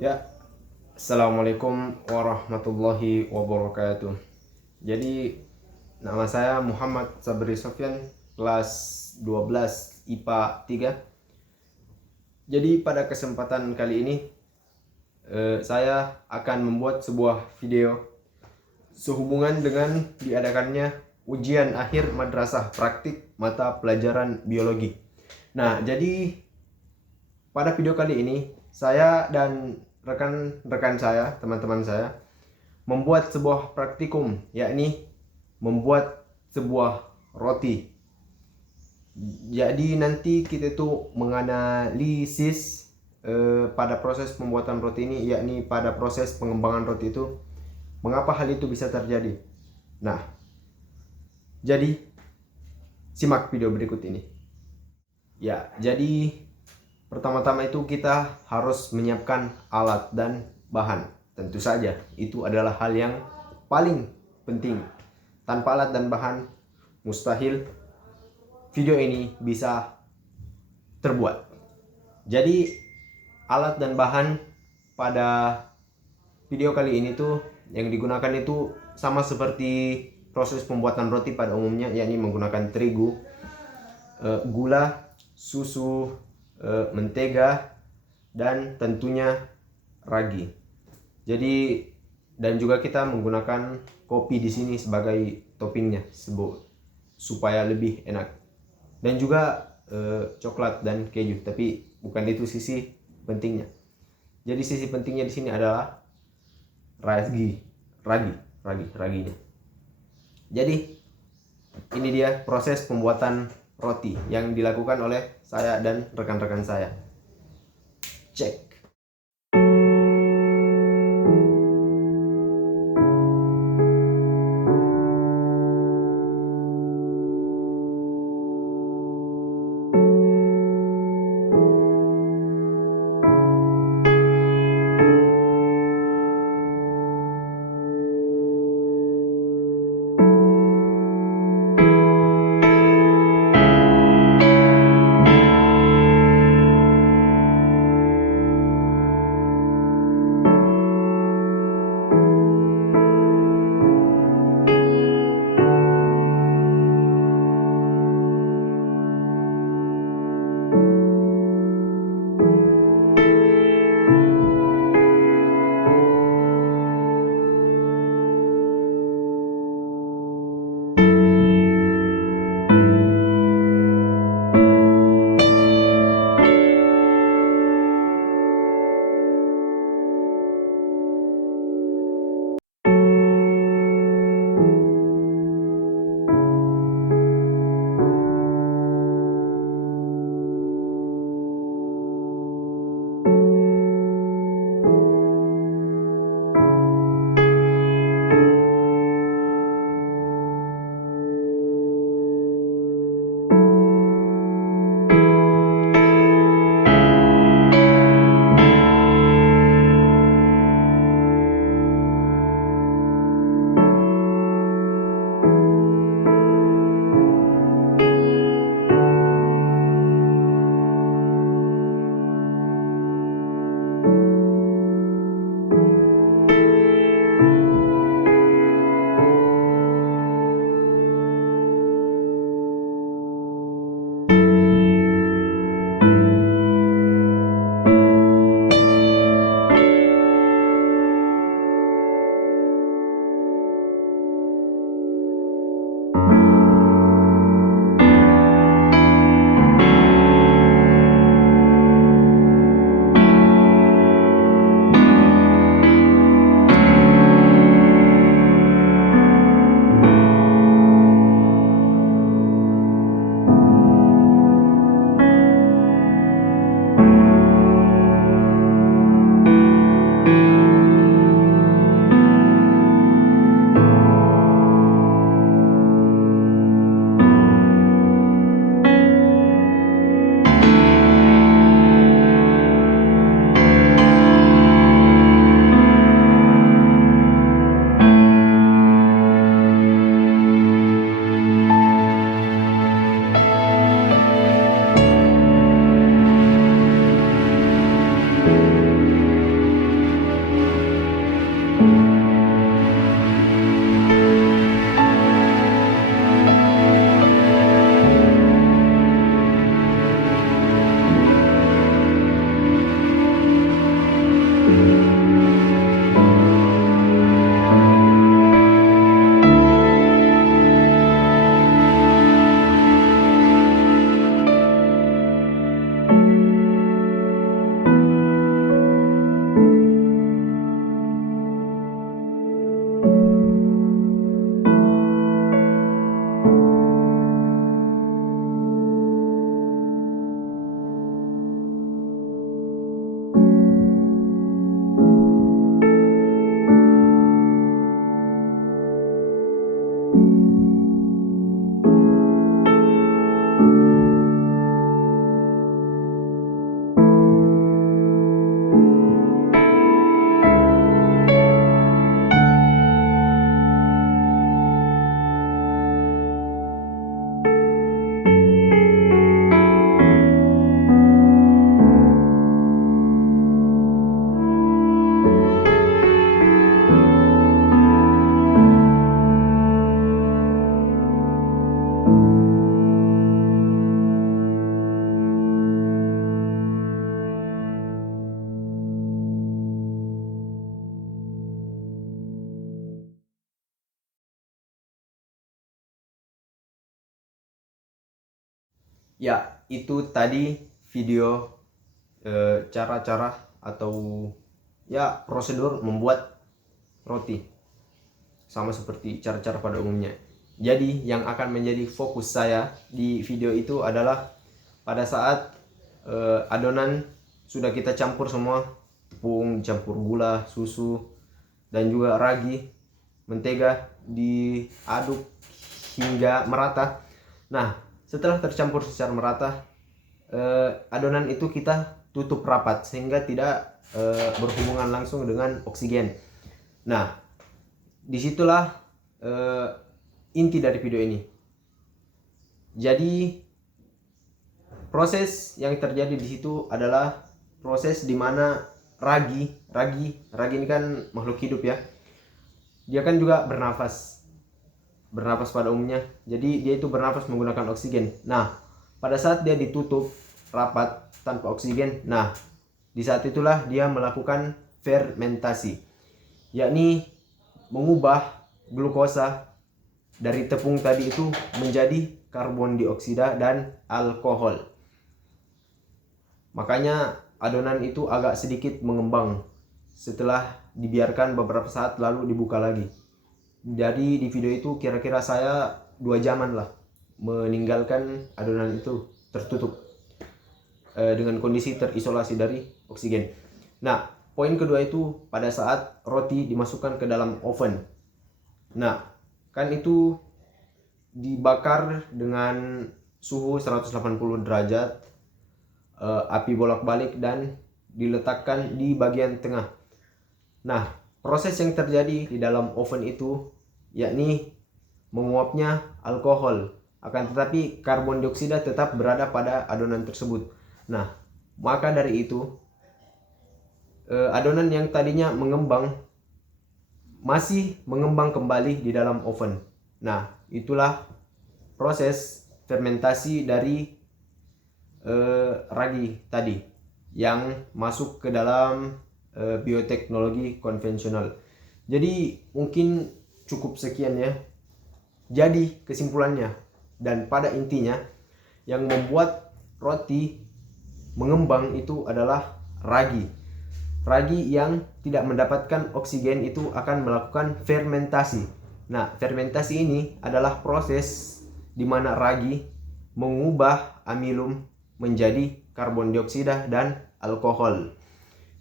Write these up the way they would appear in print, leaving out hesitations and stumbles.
Ya, Assalamualaikum warahmatullahi wabarakatuh. Jadi, nama saya Muhammad Sabri Sofyan, kelas 12 IPA 3. Jadi, pada kesempatan kali ini, saya akan membuat sebuah video sehubungan dengan diadakannya ujian akhir madrasah praktik mata pelajaran biologi. Nah, jadi pada video kali ini, saya dan rekan-rekan saya, teman-teman saya, membuat sebuah praktikum, yakni membuat sebuah roti. Jadi nanti kita itu menganalisis pada proses pembuatan roti ini, yakni pada proses pengembangan roti itu, mengapa hal itu bisa terjadi. Nah, jadi simak video berikut ini. Ya, jadi pertama-tama itu kita harus menyiapkan alat dan bahan. Tentu saja itu adalah hal yang paling penting. Tanpa alat dan bahan, mustahil video ini bisa terbuat. Jadi alat dan bahan pada video kali ini tuh yang digunakan itu sama seperti proses pembuatan roti pada umumnya, yakni menggunakan terigu, gula, susu, mentega, dan tentunya ragi. Jadi dan juga kita menggunakan kopi di sini sebagai toppingnya supaya lebih enak. Dan juga coklat dan keju, tapi bukan itu sisi pentingnya. Jadi sisi pentingnya di sini adalah raginya. Jadi ini dia proses pembuatan roti yang dilakukan oleh saya dan rekan-rekan saya. Cek. Ya, itu tadi video cara-cara atau ya prosedur membuat roti, sama seperti cara-cara pada umumnya. Jadi yang akan menjadi fokus saya di video itu adalah pada saat adonan sudah kita campur semua, tepung, campur gula, susu, dan juga ragi, mentega, diaduk hingga merata. Nah, setelah tercampur secara merata, adonan itu kita tutup rapat sehingga tidak berhubungan langsung dengan oksigen. Nah, disitulah inti dari video ini. Jadi proses yang terjadi di situ adalah proses di mana ragi ini kan makhluk hidup ya. Dia kan juga bernafas pada umumnya. Jadi dia itu bernafas menggunakan oksigen. Nah, pada saat dia ditutup rapat tanpa oksigen, nah di saat itulah dia melakukan fermentasi, yakni mengubah glukosa dari tepung tadi itu menjadi karbon dioksida dan alkohol. Makanya adonan itu agak sedikit mengembang setelah dibiarkan beberapa saat lalu dibuka lagi. Jadi di video itu kira-kira saya 2 jaman lah meninggalkan adonan itu tertutup dengan kondisi terisolasi dari oksigen. Nah, poin kedua itu pada saat roti dimasukkan ke dalam oven. Nah, kan itu dibakar dengan suhu 180 derajat, api bolak-balik dan diletakkan di bagian tengah. Nah, proses yang terjadi di dalam oven itu yakni menguapnya alkohol, akan tetapi karbon dioksida tetap berada pada adonan tersebut. Nah, maka dari itu adonan yang tadinya mengembang masih mengembang kembali di dalam oven. Nah, itulah proses fermentasi dari ragi tadi yang masuk ke dalam bioteknologi konvensional. Jadi mungkin cukup sekian ya. Jadi kesimpulannya dan pada intinya yang membuat roti mengembang itu adalah ragi. Ragi yang tidak mendapatkan oksigen itu akan melakukan fermentasi. Nah, fermentasi ini adalah proses di mana ragi mengubah amilum menjadi karbon dioksida dan alkohol.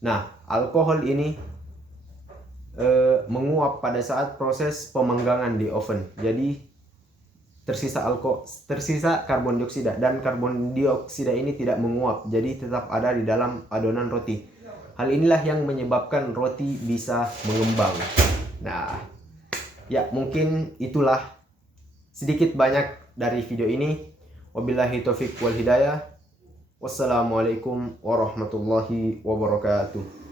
Nah, alkohol ini menguap pada saat proses pemanggangan di oven. Jadi tersisa karbon dioksida, dan karbon dioksida ini tidak menguap, jadi tetap ada di dalam adonan roti. Hal inilah yang menyebabkan roti bisa mengembang. Nah, ya mungkin itulah sedikit banyak dari video ini. Wabillahi taufik wal hidayah. Wassalamualaikum warahmatullahi wabarakatuh.